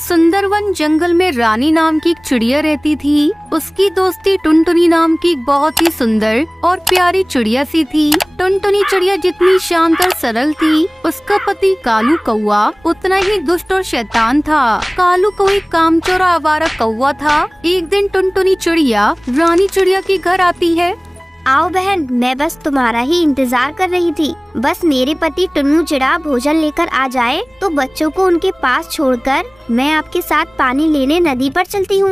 सुंदरवन जंगल में रानी नाम की एक चिड़िया रहती थी। उसकी दोस्ती टुनटुनी नाम की एक बहुत ही सुंदर और प्यारी चिड़िया सी थी। टुनटुनी चिड़िया जितनी शांत और सरल थी, उसका पति कालू कौआ उतना ही दुष्ट और शैतान था। कालू कोई कामचोर आवारा कौआ था। एक दिन टुनटुनी चिड़िया रानी चिड़िया के घर आती है। आओ बहन, मैं बस तुम्हारा ही इंतजार कर रही थी। बस मेरे पति टुन्नू चिड़ा भोजन लेकर आ जाए तो बच्चों को उनके पास छोड़कर मैं आपके साथ पानी लेने नदी पर चलती हूँ।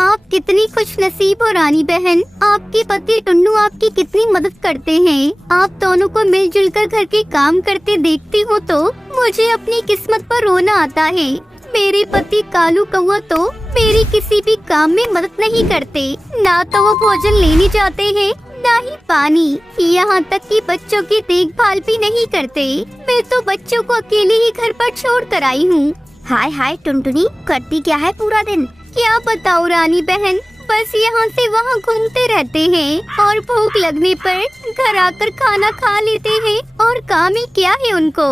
आप कितनी खुश नसीब हो रानी बहन। आपके पति टुन्नू आपकी कितनी मदद करते हैं। आप दोनों को मिलजुल कर घर के काम करते देखती हूँ तो मुझे अपनी किस्मत पर रोना आता है। मेरे पति कालू कौआ तो मेरी किसी भी काम में मदद नहीं करते। ना तो वो भोजन लेने जाते हैं, ना ही पानी, यहाँ तक कि बच्चों की देखभाल भी नहीं करते। मैं तो बच्चों को अकेले ही घर पर छोड़ कर आई हूँ। हाय हाय टुनटुनी, करती क्या है पूरा दिन? क्या बताओ रानी बहन, बस यहाँ से वहाँ घूमते रहते हैं और भूख लगने पर घर आकर खाना खा लेते हैं और काम ही क्या है उनको।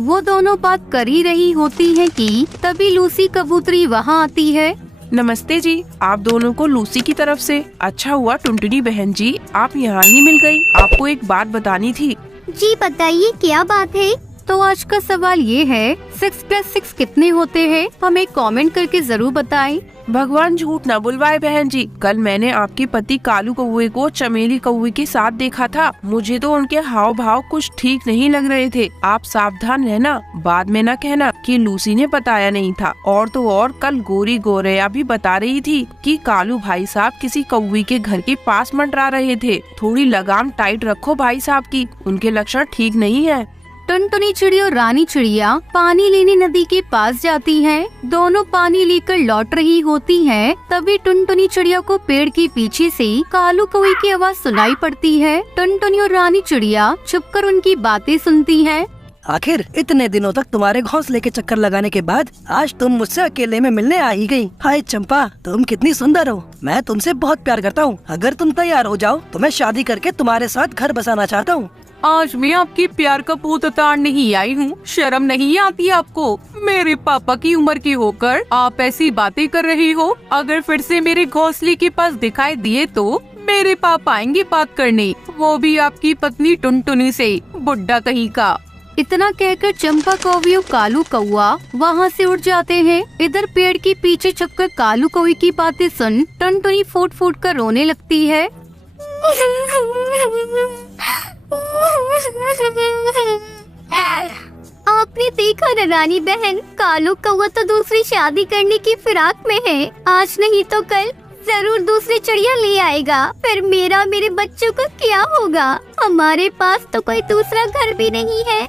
वो दोनों बात कर ही रही होती है कि तभी लूसी कबूतरी वहाँ आती है। नमस्ते जी, आप दोनों को लूसी की तरफ से। अच्छा हुआ टुनटुनी बहन जी, आप यहाँ ही मिल गई। आपको एक बात बतानी थी। जी बताइए, क्या बात है? तो आज का सवाल ये है, 6+6 कितने होते हैं? हमें कमेंट करके जरूर बताएं। भगवान झूठ न बुलवाए बहन जी, कल मैंने आपके पति कालू कौवे को चमेली कौवे के साथ देखा था। मुझे तो उनके हाव भाव कुछ ठीक नहीं लग रहे थे। आप सावधान रहना, बाद में न कहना कि लूसी ने बताया नहीं था। और तो और कल गोरी गोरैया भी बता रही थी कि कालू भाई साहब किसी कौवे के घर के पास मंडरा रहे थे। थोड़ी लगाम टाइट रखो भाई साहब की, उनके लक्षण ठीक नहीं है। टुनटुनी चिड़िया और रानी चिड़िया पानी लेने नदी के पास जाती हैं। दोनों पानी लेकर लौट रही होती हैं। तभी टुनटुनी चिड़िया को पेड़ के पीछे से कालू कौवे की आवाज सुनाई पड़ती है। टुनटुनी और रानी चिड़िया छुपकर उनकी बातें सुनती हैं। आखिर इतने दिनों तक तुम्हारे घोंसले के चक्कर लगाने के बाद आज तुम मुझसे अकेले में मिलने आ ही गई। हाय चंपा, तुम कितनी सुंदर हो। मैं तुमसे बहुत प्यार करता हूँ। अगर तुम तैयार हो जाओ तो मैं शादी करके तुम्हारे साथ घर बसाना चाहता हूँ। आज मैं आपके प्यार का भूत उतारने ही आई हूँ। शर्म नहीं आती आपको? मेरे पापा की उम्र की होकर आप ऐसी बातें कर रही हो। अगर फिर से मेरे घोंसले के पास दिखाई दिए तो मेरे पापा आएंगे बात करने, वो भी आपकी पत्नी टुनटुनी से, बुड्ढा कहीं का। इतना कहकर चंपा कौवे और कालू कौआ वहाँ से उड़ जाते हैं। इधर पेड़ के पीछे छुपकर कालू कौवे की बातें सुन टुनटुनी फूट फूट कर रोने लगती है। आपने देखा न रानी बहन, कालू कौवा तो दूसरी शादी करने की फिराक में है। आज नहीं तो कल जरूर दूसरी चिड़िया ले आएगा। फिर मेरे बच्चों को क्या होगा? हमारे पास तो कोई दूसरा घर भी नहीं है।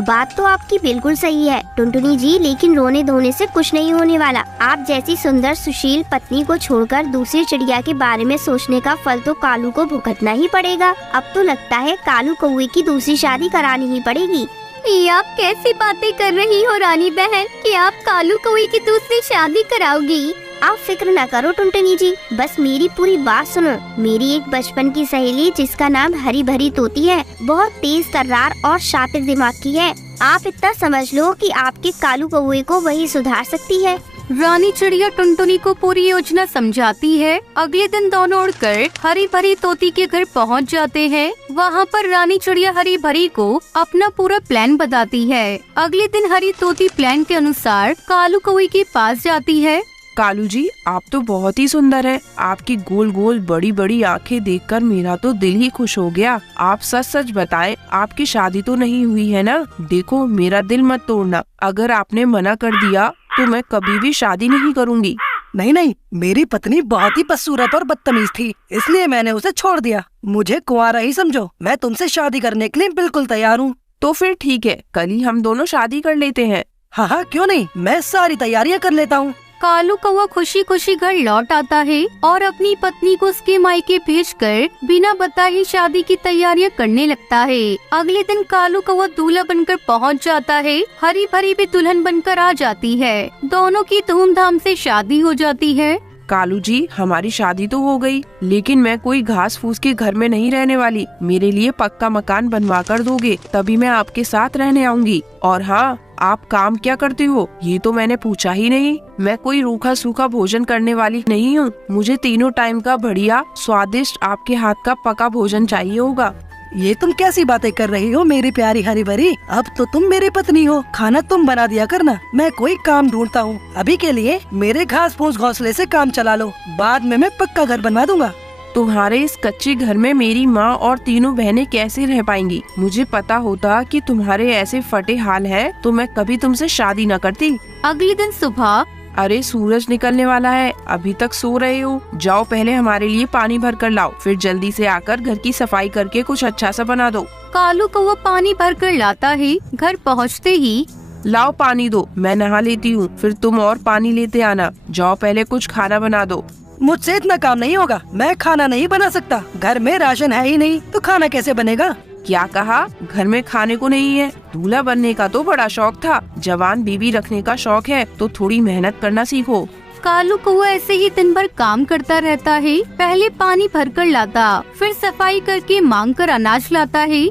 बात तो आपकी बिल्कुल सही है टुनटुनी जी, लेकिन रोने धोने से कुछ नहीं होने वाला। आप जैसी सुंदर सुशील पत्नी को छोड़कर दूसरी चिड़िया के बारे में सोचने का फल तो कालू को भुगतना ही पड़ेगा। अब तो लगता है कालू कौवे की दूसरी शादी करानी ही पड़ेगी। ये आप कैसी बातें कर रही हो रानी बहन कि आप कालू कौवे की दूसरी शादी कराओगी? आप फिक्र न करो टुनटुनी जी, बस मेरी पूरी बात सुनो। मेरी एक बचपन की सहेली जिसका नाम हरी भरी तोती है, बहुत तेज तर्रार और शातिर दिमाग की है। आप इतना समझ लो कि आपके कालू कौवे को वही सुधार सकती है। रानी चिड़िया टुनटुनी को पूरी योजना समझाती है। अगले दिन दोनों उड़कर हरी भरी तोती के घर पहुंच जाते हैं। वहां पर रानी चिड़िया हरी भरी को अपना पूरा प्लान बताती है। अगले दिन हरी तोती प्लान के अनुसार कालू कौवे के पास जाती है। कालू जी, आप तो बहुत ही सुंदर है। आपकी गोल गोल बड़ी बड़ी आंखें देखकर मेरा तो दिल ही खुश हो गया। आप सच सच बताएं, आपकी शादी तो नहीं हुई है ना? देखो, मेरा दिल मत तोड़ना। अगर आपने मना कर दिया तो मैं कभी भी शादी नहीं करूँगी। नहीं नहीं, मेरी पत्नी बहुत ही बदसूरत और बदतमीज थी, इसलिए मैंने उसे छोड़ दिया। मुझे कुंवारा ही समझो। मैं तुमसे शादी करने के लिए बिल्कुल तैयार हूँ। तो फिर ठीक है, कल ही हम दोनों शादी कर लेते हैं। हाँ हाँ, क्यों नहीं, मैं सारी तैयारियाँ कर लेता हूँ। कालू कौवा खुशी खुशी घर लौट आता है और अपनी पत्नी को उसके मायके भेजकर बिना बताए शादी की तैयारियां करने लगता है। अगले दिन कालू कौवा दूल्हा बनकर पहुंच जाता है। हरी भरी भी दुल्हन बनकर आ जाती है। दोनों की धूमधाम से शादी हो जाती है। कालू जी, हमारी शादी तो हो गई, लेकिन मैं कोई घास फूस के घर में नहीं रहने वाली। मेरे लिए पक्का मकान बनवा कर दोगे तभी मैं आपके साथ रहने आऊंगी। और हाँ, आप काम क्या करते हो ये तो मैंने पूछा ही नहीं। मैं कोई रूखा सूखा भोजन करने वाली नहीं हूँ। मुझे तीनों टाइम का बढ़िया स्वादिष्ट आपके हाथ का पका भोजन चाहिए होगा। ये तुम कैसी बातें कर रही हो मेरी प्यारी हरी भरी? अब तो तुम मेरी पत्नी हो, खाना तुम बना दिया करना। मैं कोई काम ढूंढता हूँ। अभी के लिए मेरे घास फूस घोंसले से काम चला लो, बाद में मैं पक्का घर बनवा दूंगा। तुम्हारे इस कच्चे घर में मेरी माँ और तीनों बहनें कैसे रह पाएंगी? मुझे पता होता कि तुम्हारे ऐसे फटे हाल है तो मैं कभी तुमसे शादी न करती। अगले दिन सुबह अरे सूरज निकलने वाला है, अभी तक सो रहे हो? जाओ पहले हमारे लिए पानी भर कर लाओ, फिर जल्दी से आकर घर की सफाई करके कुछ अच्छा सा बना दो। कालू कौवा पानी भर कर लाता है। घर पहुँचते ही लाओ पानी दो, मैं नहा लेती हूँ, फिर तुम और पानी लेते आना। जाओ पहले कुछ खाना बना दो। मुझसे इतना काम नहीं होगा, मैं खाना नहीं बना सकता। घर में राशन है ही नहीं तो खाना कैसे बनेगा? क्या कहा? घर में खाने को नहीं है? दूल्हा बनने का तो बड़ा शौक था, जवान बीवी रखने का शौक है तो थोड़ी मेहनत करना सीखो। कालू कौवा ऐसे ही दिन भर काम करता रहता है। पहले पानी भर कर लाता, फिर सफाई करके मांग कर अनाज लाता है।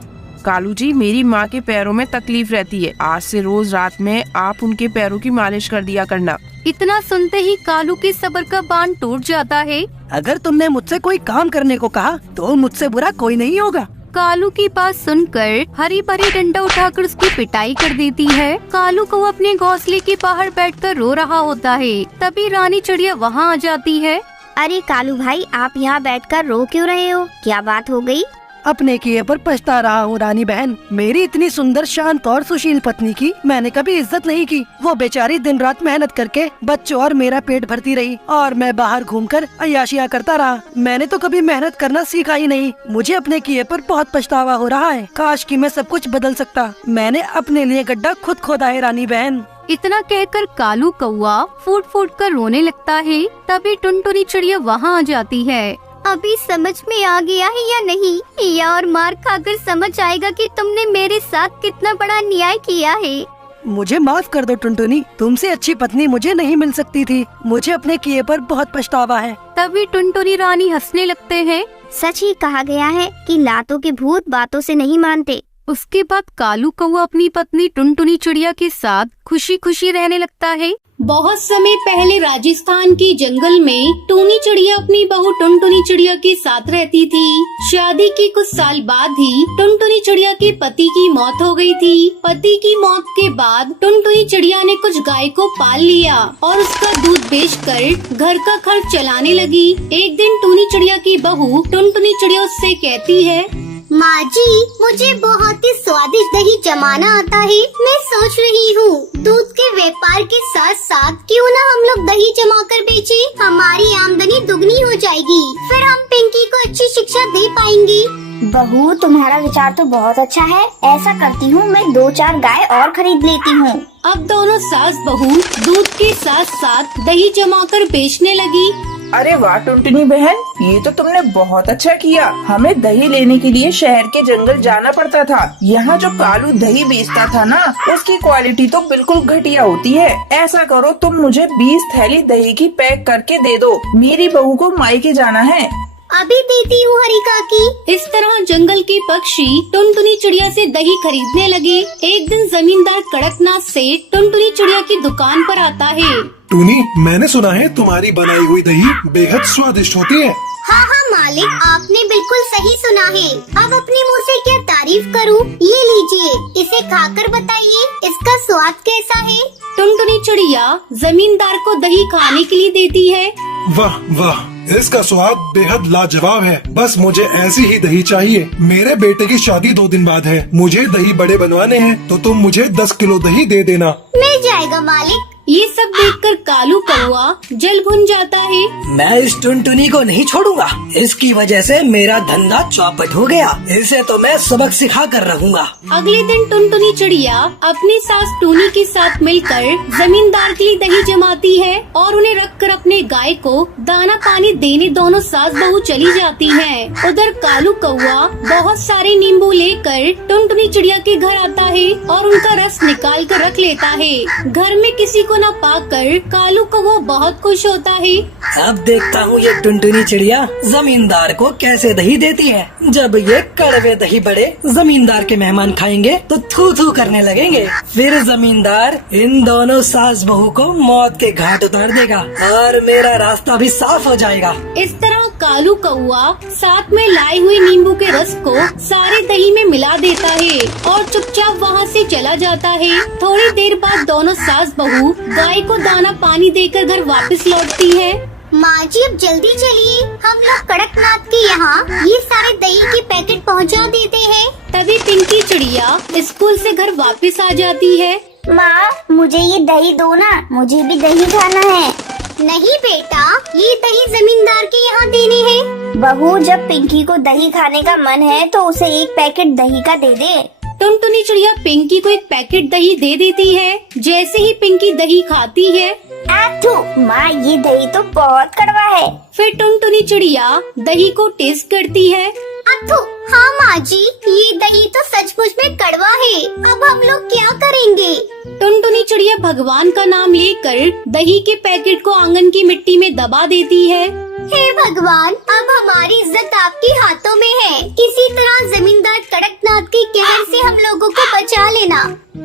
कालू जी, मेरी माँ के पैरों में तकलीफ रहती है, आज से रोज रात में आप उनके पैरों की मालिश कर दिया करना। इतना सुनते ही कालू के सब्र का बांध टूट जाता है। अगर तुमने मुझसे कोई काम करने को कहा तो मुझसे बुरा कोई नहीं होगा। कालू की बात सुनकर हरी भरी डंडा उठाकर उसकी पिटाई कर देती है। कालू को अपने घोंसले के बाहर बैठकर रो रहा होता है। तभी रानी चिड़िया वहाँ आ जाती है। अरे कालू भाई, आप यहाँ बैठकर रो क्यों रहे हो? क्या बात हो गई? अपने किए पर पछता रहा हूँ रानी बहन। मेरी इतनी सुंदर शांत और सुशील पत्नी की मैंने कभी इज्जत नहीं की। वो बेचारी दिन रात मेहनत करके बच्चों और मेरा पेट भरती रही और मैं बाहर घूमकर अय्याशियाँ करता रहा। मैंने तो कभी मेहनत करना सीखा ही नहीं। मुझे अपने किए पर बहुत पछतावा हो रहा है। काश कि मैं सब कुछ बदल सकता। मैंने अपने लिए गड्ढा खुद खोदा है रानी बहन। इतना कहकर कालू कौवा फूट फूट कर रोने लगता है। तभी टुनटुनी चिड़िया वहाँ आ जाती है। अभी समझ में आ गया है या नहीं? या और मार खाकर समझ आएगा कि तुमने मेरे साथ कितना बड़ा अन्याय किया है। मुझे माफ कर दो टुनटुनी, तुमसे अच्छी पत्नी मुझे नहीं मिल सकती थी। मुझे अपने किए पर बहुत पछतावा है। तभी टुनटुनी रानी हंसने लगते हैं। सच ही कहा गया है कि लातों के भूत बातों से नहीं मानते। उसके बाद कालू कौवा अपनी पत्नी टुनटुनी चिड़िया के साथ खुशी खुशी रहने लगता है। बहुत समय पहले राजस्थान के जंगल में टूनी चिड़िया अपनी बहू टुनटुनी चिड़िया के साथ रहती थी। शादी के कुछ साल बाद ही टुनटुनी चिड़िया के पति की मौत हो गई थी। पति की मौत के बाद टुनटुनी चिड़िया ने कुछ गाय को पाल लिया और उसका दूध बेचकर घर का खर्च चलाने लगी। एक दिन टूनी चिड़िया की बहू टुनटुनी चिड़िया उससे कहती है, माँ जी, मुझे बहुत ही स्वादिष्ट दही जमाना आता है। मैं सोच रही हूँ दूध के व्यापार के साथ साथ क्यों न हम लोग दही जमा कर बेचे, हमारी आमदनी दुगनी हो जाएगी। फिर हम पिंकी को अच्छी शिक्षा दे पाएंगे। बहू, तुम्हारा विचार तो बहुत अच्छा है। ऐसा करती हूँ, मैं 2-4 गाय और खरीद लेती हूँ। अब दोनों सास बहू दूध के साथ साथ दही जमा कर बेचने लगी। अरे वाह टुनटुनी बहन, ये तो तुमने बहुत अच्छा किया। हमें दही लेने के लिए शहर के जंगल जाना पड़ता था। यहाँ जो कालू दही बेचता था ना, उसकी क्वालिटी तो बिल्कुल घटिया होती है। ऐसा करो, तुम मुझे 20 थैली दही की पैक करके दे दो। मेरी बहू को मायके जाना है। अभी देती हूँ हरी काकी। इस तरह जंगल के पक्षी टुनटुनी चिड़िया से दही खरीदने लगे। एक दिन जमींदार कड़कनाथ सेठ टुनटुनी चिड़िया की दुकान पर आता है। टूनी, मैंने सुना है तुम्हारी बनाई हुई दही बेहद स्वादिष्ट होती है। हाँ हाँ मालिक, आपने बिल्कुल सही सुना है। अब अपने मुँह से क्या तारीफ करूँ? ये लीजिए, इसे खाकर बताइए इसका स्वाद कैसा है। टुनटुनी चिड़िया जमींदार को दही खाने के लिए देती है। वाह वाह, इसका स्वाद बेहद लाजवाब है। बस मुझे ऐसी ही दही चाहिए। मेरे बेटे की शादी 2 दिन बाद है। मुझे दही बड़े बनवाने हैं, तो तुम मुझे 10 किलो दही दे देना। मिल जाएगा मालिक। ये सब देखकर कालू कौवा जल भुन जाता है। मैं इस टुनटुनी को नहीं छोड़ूंगा। इसकी वजह से मेरा धंधा चौपट हो गया। इसे तो मैं सबक सिखा कर रहूंगा। अगले दिन टुनटुनी चिड़िया अपनी सास टूनी के साथ मिलकर जमींदार के लिए दही जमाती है और उन्हें रखकर अपने गाय को दाना पानी देने दोनों सास बहू चली जाती हैं। उधर कालू कौवा बहुत सारे नींबू लेकर टुनटुनी चिड़िया के घर आता है और उनका रस निकाल कर रख लेता है। घर में किसी को न पाकर कालू कौवा बहुत खुश होता है। अब देखता हूँ ये टुनटुनी चिड़िया जमींदार को कैसे दही देती है। जब ये कड़वे दही बड़े जमींदार के मेहमान खाएंगे तो थू थू करने लगेंगे। फिर जमींदार इन दोनों सास बहू को मौत के घाट उतार देगा और मेरा रास्ता भी साफ हो जाएगा। इस तरह कालू कौआ साथ में लाई हुई नींबू के रस को सारे दही में मिला देता है और चुपचाप वहाँ से चला जाता है। थोड़ी देर बाद दोनों सास बहू गाय को दाना पानी देकर घर वापस लौटती है। माँ जी अब जल्दी चलिए, हम लोग कड़कनाथ के यहाँ ये सारे दही के पैकेट पहुँचा देते हैं। तभी पिंकी चिड़िया स्कूल से घर वापस आ जाती है। माँ मुझे ये दही दो ना, मुझे भी दही खाना है। नहीं बेटा, ये दही जमींदार के यहाँ देने हैं। बहू जब पिंकी को दही खाने का मन है तो उसे एक पैकेट दही का दे दे। टुनटुनी चिड़िया पिंकी को एक पैकेट दही दे देती है। जैसे ही पिंकी दही खाती है, आथू माँ ये दही तो बहुत कड़वा है। फिर टुनटुनी चिड़िया दही को टेस्ट करती है। अथु हाँ माँ जी, ये दही तो सचमुच में कड़वा है। अब हम लोग क्या करेंगे? टुनटुनी चिड़िया भगवान का नाम लेकर दही के पैकेट को आंगन की मिट्टी में दबा देती है। हे भगवान, अब हमारी इज्जत आपके हाथों में है। किसी तरह जमींदार कड़कनाथ के कहर से हम लोगों को बचा लेना।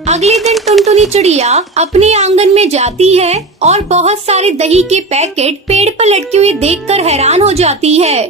अगले दिन टुनटुनी चिड़िया अपने आंगन में जाती है और बहुत सारे दही के पैकेट पेड़ पर लटके हुए देखकर हैरान हो जाती है।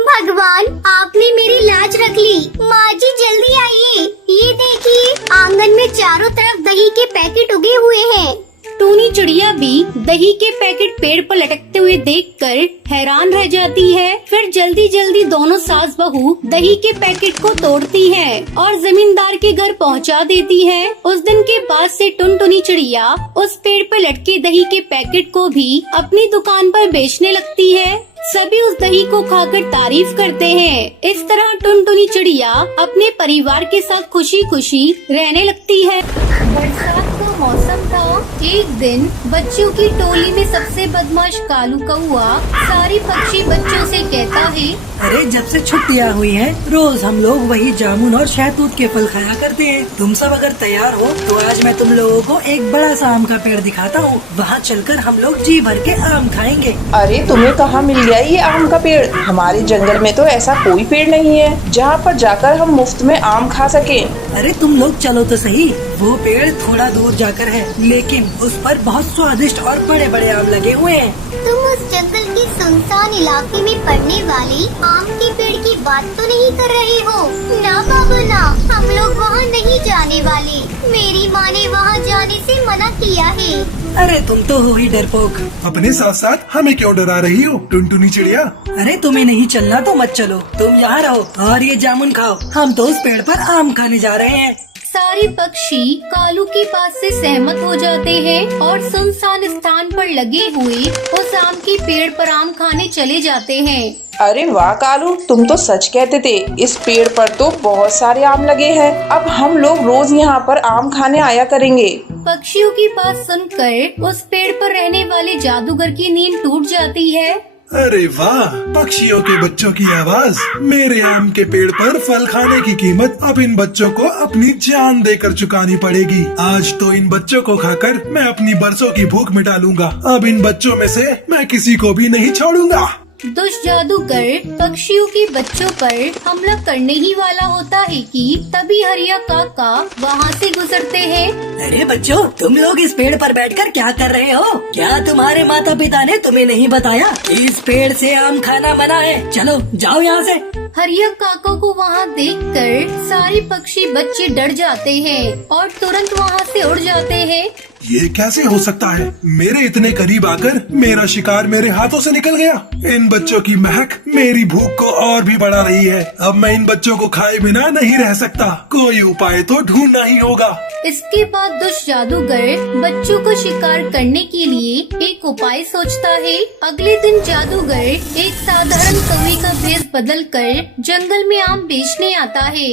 भगवान आपने मेरी लाज रख ली। माँ जी जल्दी आइए, ये देखिए आंगन में चारों तरफ दही के पैकेट उगे हुए हैं। टूनी चिड़िया भी दही के पैकेट पेड़ पर लटकते हुए देखकर हैरान रह जाती है। फिर जल्दी जल्दी दोनों सास बहू दही के पैकेट को तोड़ती हैं और जमींदार के घर पहुंचा देती हैं। उस दिन के बाद से टुनटुनी चिड़िया उस पेड़ पर लटके दही के पैकेट को भी अपनी दुकान पर बेचने लगती है। सभी उस दही को खाकर तारीफ करते हैं। इस तरह टुनटुनी चिड़िया अपने परिवार के साथ खुशी खुशी रहने लगती है। बरसात का मौसम था। एक दिन बच्चों की टोली में सबसे बदमाश कालू कौआ सारे पक्षी बच्चों से कहता है, अरे जब से छुट्टियाँ हुई हैं, रोज हम लोग वही जामुन और शहतूत के फल खाया करते हैं। तुम सब अगर तैयार हो तो आज मैं तुम लोगों को एक बड़ा सा आम का पेड़ दिखाता हूँ। वहाँ चलकर हम लोग जी भर के आम खाएंगे। अरे तुम्हें कहाँ मिल गया ये आम का पेड़? हमारे जंगल में तो ऐसा कोई पेड़ नहीं है जहाँ पर जाकर हम मुफ्त में आम खा सके। अरे तुम लोग चलो तो सही, वो पेड़ थोड़ा दूर जाकर है, लेकिन उस पर बहुत स्वादिष्ट और बड़े बड़े आम लगे हुए हैं। तुम उस जंगल के सुनसान इलाके में पड़ने वाली आम के पेड़ की बात तो नहीं कर रहे हो? ना बाबा ना, हम लोग वहाँ नहीं जाने वाले। मेरी माँ ने वहाँ जाने से मना किया है। अरे तुम तो हो ही डरपोक। अपने साथ साथ हमें क्यों डरा रही हो टुनटुनी चिड़िया? अरे तुम्हें नहीं चलना तो मत चलो, तुम यहाँ रहो और ये जामुन खाओ। हम तो उस पेड़ पर आम खाने जा रहे हैं। सारे पक्षी कालू की बात से सहमत हो जाते हैं और सुनसान स्थान पर लगे हुए उस आम के पेड़ पर आम खाने चले जाते हैं। अरे वाह कालू, तुम तो सच कहते थे। इस पेड़ पर तो बहुत सारे आम लगे हैं। अब हम लोग रोज यहाँ पर आम खाने आया करेंगे। पक्षियों की बात सुनकर उस पेड़ पर रहने वाले जादूगर की नींद टूट जाती है। अरे वाह, पक्षियों के बच्चों की आवाज। मेरे आम के पेड़ पर फल खाने की कीमत अब इन बच्चों को अपनी जान देकर चुकानी पड़ेगी। आज तो इन बच्चों को खाकर मैं अपनी बरसों की भूख मिटा लूंगा। अब इन बच्चों में से मैं किसी को भी नहीं छोड़ूंगा। दुष्ट जादूगर पक्षियों के बच्चों पर हमला करने ही वाला होता है कि तभी हरिया काका वहाँ से गुजरते हैं। अरे बच्चों, तुम लोग इस पेड़ पर बैठकर क्या कर रहे हो? क्या तुम्हारे माता पिता ने तुम्हें नहीं बताया कि इस पेड़ से आम खाना मना है? चलो जाओ यहाँ से। हरिया काका को वहाँ देखकर सारे पक्षी बच्चे डर जाते हैं और तुरंत वहाँ से उड़ जाते हैं। ये कैसे हो सकता है? मेरे इतने करीब आकर मेरा शिकार मेरे हाथों से निकल गया। इन बच्चों की महक मेरी भूख को और भी बढ़ा रही है। अब मैं इन बच्चों को खाए बिना नहीं रह सकता। कोई उपाय तो ढूंढना ही होगा। इसके बाद दुष्ट जादूगर बच्चों को शिकार करने के लिए एक उपाय सोचता है। अगले दिन जादूगर एक साधारण कौवे का भेष बदलकर जंगल में आम बेचने आता है।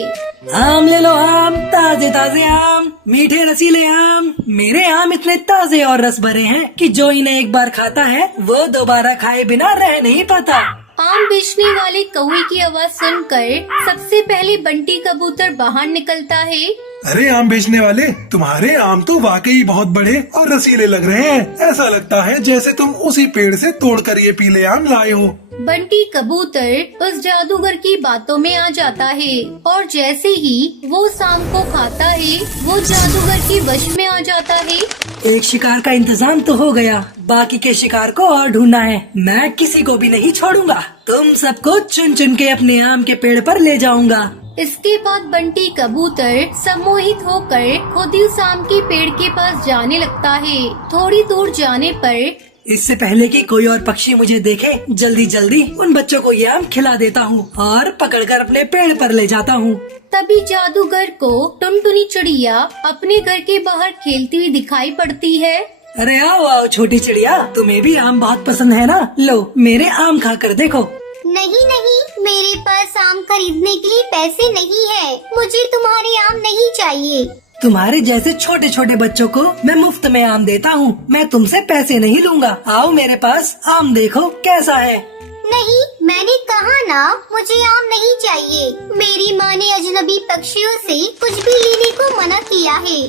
आम ले लो आम, ताजे ताजे आम, मीठे रसीले आम। मेरे आम इतने ताजे और रस भरे हैं कि जो इन्हें एक बार खाता है वो दोबारा खाए बिना रह नहीं पाता। आम बेचने वाले कौवे की आवाज सुनकर सबसे पहले बंटी कबूतर बाहर निकलता है। अरे आम बेचने वाले, तुम्हारे आम तो वाकई बहुत बड़े और रसीले लग रहे हैं। ऐसा लगता है जैसे तुम उसी पेड़ से तोड़कर ये पीले आम लाए हो। बंटी कबूतर उस जादूगर की बातों में आ जाता है और जैसे ही वो उस आम को खाता है वो जादूगर के वश में आ जाता है। एक शिकार का इंतजाम तो हो गया, बाकी के शिकार को और ढूंढना है। मैं किसी को भी नहीं छोड़ूंगा, तुम सबको चुन चुन के अपने आम के पेड़ पर ले जाऊंगा। इसके बाद बंटी कबूतर सम्मोहित होकर खुद ही उस आम के पेड़ के पास जाने लगता है। थोड़ी दूर जाने पर इससे पहले कि कोई और पक्षी मुझे देखे, जल्दी जल्दी उन बच्चों को ये आम खिला देता हूँ और पकड़कर अपने पेड़ पर ले जाता हूँ। तभी जादूगर को टुनटुनी चिड़िया अपने घर के बाहर खेलती हुई दिखाई पड़ती है। अरे आओ आओ छोटी चिड़िया, तुम्हें भी आम बहुत पसंद है ना? लो मेरे आम खाकर देखो। नहीं नहीं, मेरे पास आम खरीदने के लिए पैसे नहीं है। मुझे तुम्हारे आम नहीं चाहिए। तुम्हारे जैसे छोटे छोटे बच्चों को मैं मुफ्त में आम देता हूँ, मैं तुमसे पैसे नहीं लूंगा। आओ मेरे पास आम देखो कैसा है। नहीं, मैंने कहा ना मुझे आम नहीं चाहिए। मेरी माँ ने अजनबी पक्षियों से कुछ भी लेने को मना किया है।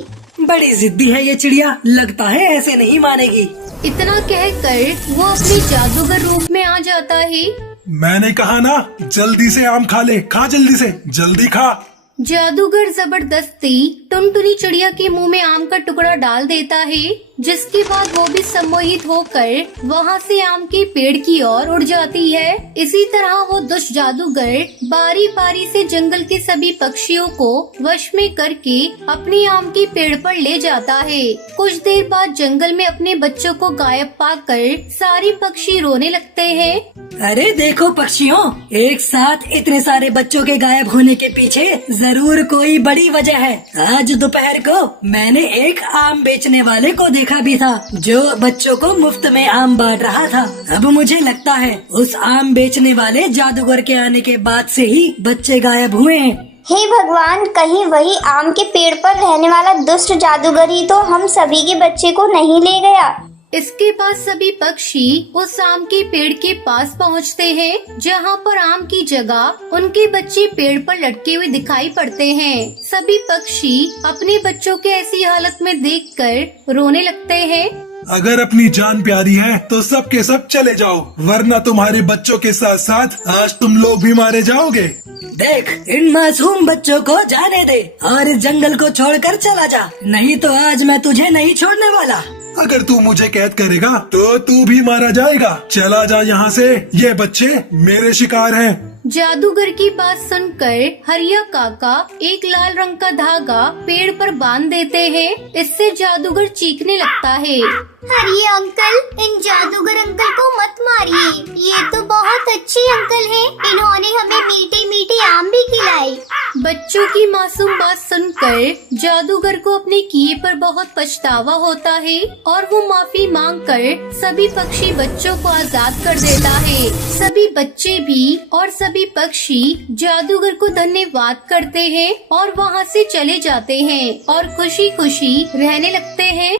बड़ी जिद्दी है ये चिड़िया, लगता है ऐसे नहीं मानेगी। इतना कहकर वो अपने जादूगर रूप में आ जाता है। मैंने कहा ना, जल्दी से आम खा ले, खा जल्दी से, जल्दी खा। जादूगर जबरदस्ती टुनटुनी चिड़िया के मुंह में आम का टुकड़ा डाल देता है, जिसके बाद वो भी सम्मोहित होकर वहाँ से आम के पेड़ की ओर उड़ जाती है। इसी तरह वो दुष्ट जादूगर बारी बारी से जंगल के सभी पक्षियों को वश में करके अपने आम के पेड़ पर ले जाता है। कुछ देर बाद जंगल में अपने बच्चों को गायब पाकर सारे पक्षी रोने लगते हैं। अरे देखो पक्षियों, एक साथ इतने सारे बच्चों के गायब होने के पीछे जरूर कोई बड़ी वजह है। आज दोपहर को मैंने एक आम बेचने वाले को देखा भी था, जो बच्चों को मुफ्त में आम बांट रहा था। अब मुझे लगता है उस आम बेचने वाले जादूगर के आने के बाद से ही बच्चे गायब हुए हैं। हे भगवान, कहीं वही आम के पेड़ पर रहने वाला दुष्ट जादूगर ही तो हम सभी के बच्चे को नहीं ले गया। इसके बाद सभी पक्षी उस आम के पेड़ के पास पहुंचते हैं, जहां पर आम की जगह उनके बच्चे पेड़ पर लटके हुए दिखाई पड़ते हैं। सभी पक्षी अपने बच्चों के ऐसी हालत में देखकर रोने लगते हैं। अगर अपनी जान प्यारी है तो सब के सब चले जाओ, वरना तुम्हारे बच्चों के साथ साथ आज तुम लोग भी मारे जाओगे। देख, इन मासूम बच्चों को जाने दे और इस जंगल को छोड़कर चला जा, नहीं तो आज मैं तुझे नहीं छोड़ने वाला। अगर तू मुझे कैद करेगा तो तू भी मारा जाएगा। चला जा यहाँ से, ये बच्चे मेरे शिकार हैं। जादूगर की बात सुनकर हरिया काका एक लाल रंग का धागा पेड़ पर बांध देते हैं। इससे जादूगर चीखने लगता है। अरे अंकल, इन जादूगर अंकल को मत मारिए, ये तो बहुत अच्छे अंकल हैं। इन्होंने हमें मीठे मीठे आम भी खिलाए। बच्चों की मासूम बात सुनकर जादूगर को अपने किए पर बहुत पछतावा होता है और वो माफी मांगकर सभी पक्षी बच्चों को आजाद कर देता है। सभी बच्चे भी और सभी पक्षी जादूगर को धन्यवाद करते हैं और वहाँ से चले जाते हैं और खुशी खुशी रहने लगते हैं।